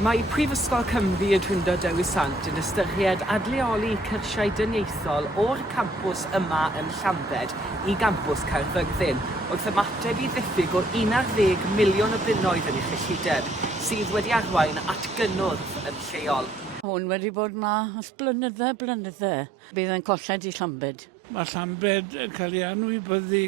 Mae Prifysgol Cymru y Drindod Dewi Sant yn ystyried adleoli cyrsiau dyniaethol o'r campws yma yn Llanbed i gampws Caerfyrddin, wrth ymateb i ddiffyg o 11 miliwn o bunnoedd yn ei chyllideb, sydd wedi arwain at gynnwrf yn lleol. Hwn wedi bod yma ys blynydde. Bydd yn colled i Llanbed. Mae Llanbed yn cael ei anwybyddu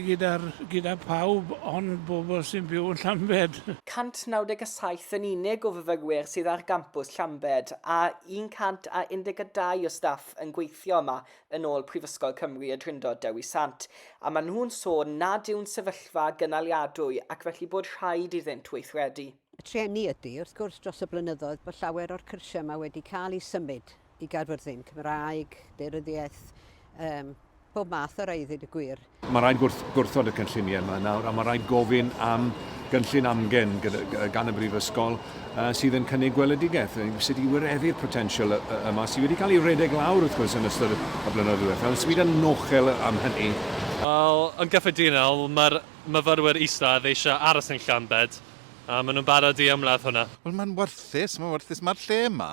gyda pawb, ond bobl sy'n byw yn Llanbed. 197 yn unig o fyfyrwyr sydd ar gampws Llanbed a 112 o staff yn gweithio yma yn ôl Prifysgol Cymru y Drindod Dewi Sant. A maen nhw'n sôn nad yw'n sefyllfa gynaliadwy ac felly bod rhaid iddynt weithredu. Y treni ydy, wrth gwrs dros y blynyddoedd, bod llawer o'r cyrsiau yma wedi cael ei symud i Gaerfyrddin, Cymraeg, Daearyddiaeth, bob math o rai ddweud y gwir. Mae rhaid gwrthod y cynlluniau yma nawr, a mae rhaid gofyn am gynllun amgen gan y Brifysgol sydd yn cynnig gweledigaeth, sydd wedi wireddu'r potensial yma, sydd wedi cael ei redeg lawr wrth gwrs yn ystod y blynyddoedd diwethaf, sydd wedi nochel am hynny. Wel, yn gyffredinol, mae'r myfyrwyr isradd eisiau aros yn Llanbed, a maen nhw'n barod i ymladd hwnna. Wel, mae'n werthus. Mae'r lle yma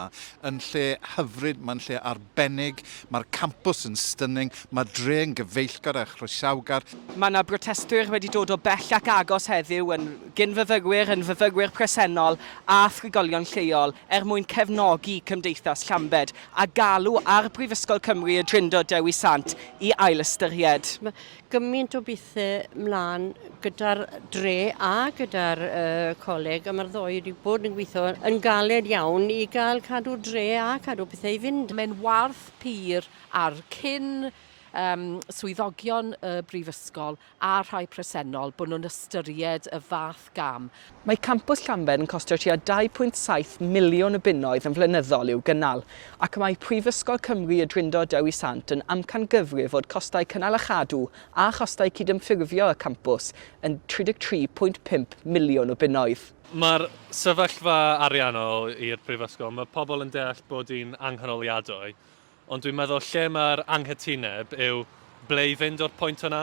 yn lle hyfryd, mae'n lle arbennig, mae'r campws yn stunning, mae dre'n gyfeillgar a chroesawgar. Mae yna brotestwyr wedi dod o bell ac agos heddiw yn fyfyrwyr presennol a thrigolion lleol mwyn cefnogi Cymdeithas Llanbed a galw ar Brifysgol Cymru y Drindod Dewi Sant i ailystyried. Gymaint o bethau mlaen gyda'r dre a gyda'r coleg, a mae'r ddoi wedi bod yn gweithio yn galed iawn i gael cadw dre a cadw pethau i fynd. Mae'n warth pur ar cyn swyddogion y Brifysgol a rhai presennol bod nhw'n ystyried y fath gam. Mae campws Llanbed yn costio tua 2.7 miliwn o bunnoedd yn flynyddol i'w gynnal, ac mae Prifysgol Cymru y Drindod Dewi Sant yn amcangyfrif fod costau cynnal a chadw a chostau cydymffurfio y campws yn 33.5 miliwn o bunnoedd. Mae'r sefyllfa ariannol i'r Prifysgol, mae pobl yn deall bod hi'n anghanoliadwy, ond dwi'n meddwl lle mae'r anghytuneb yw ble i fynd o'r pwynt yna,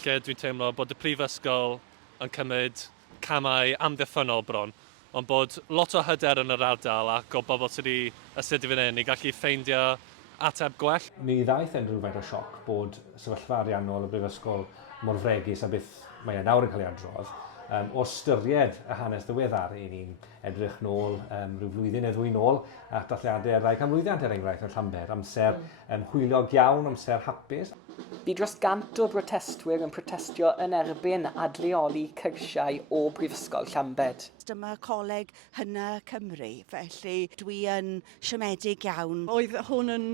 lle dwi'n teimlo bod y Prifysgol yn cymryd camau amddiffynol bron, ond bod lot o hyder yn yr ardal ac o bobl sydd wedi astudio fan hyn i gallu ffeindio ateb gwell. Mi ddaeth yn rhywfaint o sioc bod sefyllfa ariannol y Brifysgol mor fregus a beth mae nawr yn cael ei adrodd. O ystyried y hanes ddiweddar i ni'n edrych nôl rhyw flwyddyn neu ddwy nôl at dathliadau rai canmlwyddiant enghraifft yn Llanbed, amser hwyliog iawn, amser hapus. Bu dros 100 o brotestwyr yn protestio yn erbyn adleoli cyrsiau o Brifysgol Llanbed. Dyma coleg hynna Cymru, felly dwi yn siomedig iawn. Oedd hwn yn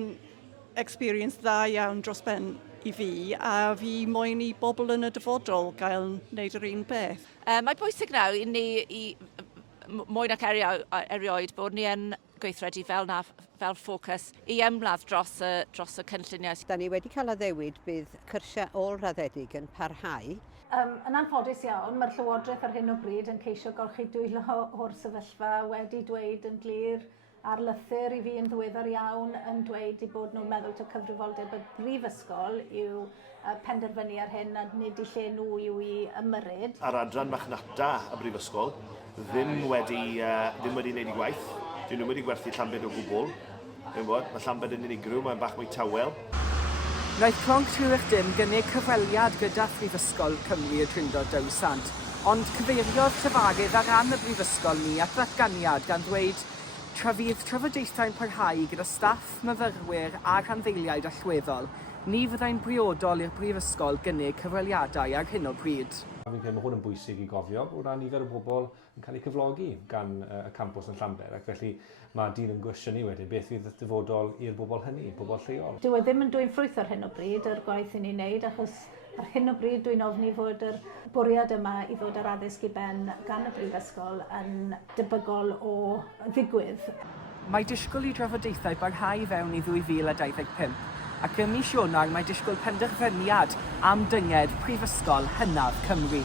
experience dda iawn dros ben i fi, a fi moyn i bobl yn y dyfodol gael wneud yr un beth. Mae bwysig nawr i ni, mwy ac erioed, bod ni yn gweithredu fel ffocws i ymladd dros y cynlluniau. Da ni wedi cael addewid bydd cyrsiau ôl-raddedig yn parhau. Yn anffodus iawn, mae'r Llywodraeth ar hyn o bryd yn ceisio golchi dwylo o'r sefyllfa wedi dweud yn glir ar lythyr i fi yn ddiweddar iawn yn dweud i bod nhw'n meddwl taw cyfrifoldeb y Brifysgol yw penderfynu ar hyn a nid i lle nhw yw i ymyrryd. Ar adran machnata y Brifysgol ddim wedi wneud ei gwaith. Dyn nhw wedi gwerthu Llanbed o gwbl. Mae Llanbed yn unigryw, mae'n bach mwy tawel. Wnaeth Clonc Rhywech Dim gynnig cyfweliad gyda Phrifysgol Cymru y Drindod Dewi Sant, ond cyfeiriodd Trefagydd ar ran y Brifysgol ni at ddatganiad gan ddweud tra fydd trafodaethau'n parhau gyda staff, myfyrwyr a rhanddeiliaid allweddol, ni fyddai'n briodol i'r Brifysgol gynnig cyfweliadau ar hyn o bryd. Fi'n credu mae hwn yn bwysig i gofio bod yna nifer o bobl yn cael eu cyflogi gan y campws yn Llanbed, ac felly mae dydd yn gwestiynnu wedyn beth fydd dyfodol i'r bobl hynny, bobl lleol. Dyw e ddim yn dwy'n ffrwyth ar hyn o bryd yr gwaith i ni'n neud, achos ar hyn o bryd dwi'n ofni fod yr bwriad yma i ddod ar addysg i ben gan y Brifysgol yn debygol o ddigwydd. Mae disgwyl i drafodaethau barhau fewn i 2025, ac ym mis Ionawr mae disgwyl penderfyniad am dynged Prifysgol hynaf Cymru.